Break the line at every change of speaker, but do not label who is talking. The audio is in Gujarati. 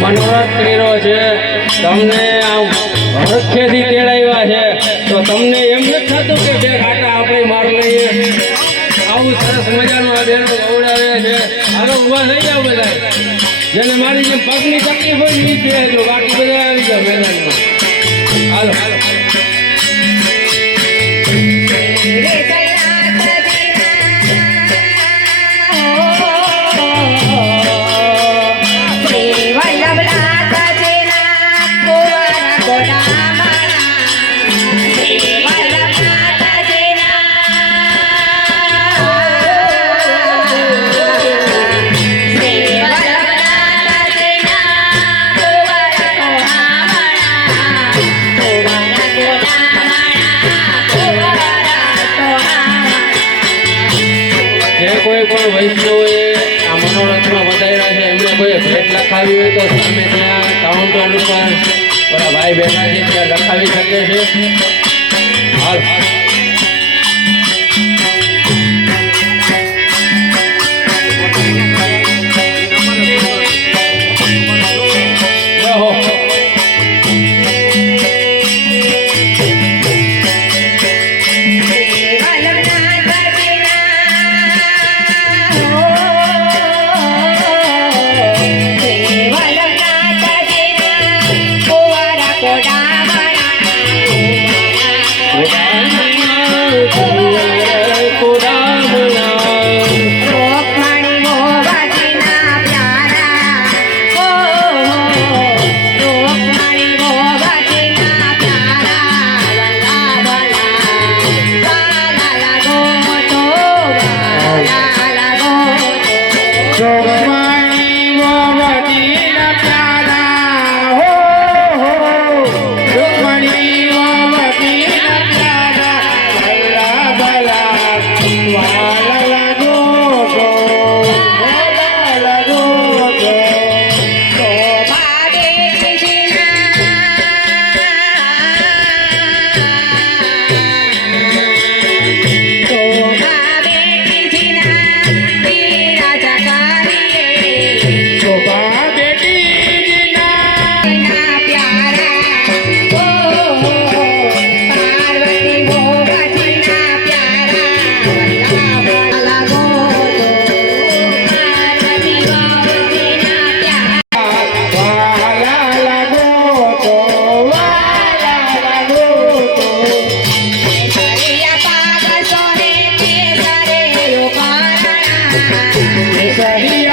મનોરથ કર્યો છે. તમને આમ મજાનું આ બેનો ગવડાવે છે. હાલો ઊભા થઈ જાઓ બધા જેને મારી જેમ પગની તકલીફ હોય એ જ બેસજો બાકી બધા આવી જાવ વૈષ્ણવોએ આ મનોરથમાં વધાર્યા છે. એમને કોઈ ભેટ લખાવી હોય તો સામે ત્યાં કાઉન્ટર બધા ભાઈ બેઠા છે ત્યાં લખાવી શકે છે. હાલ Yeah. It's a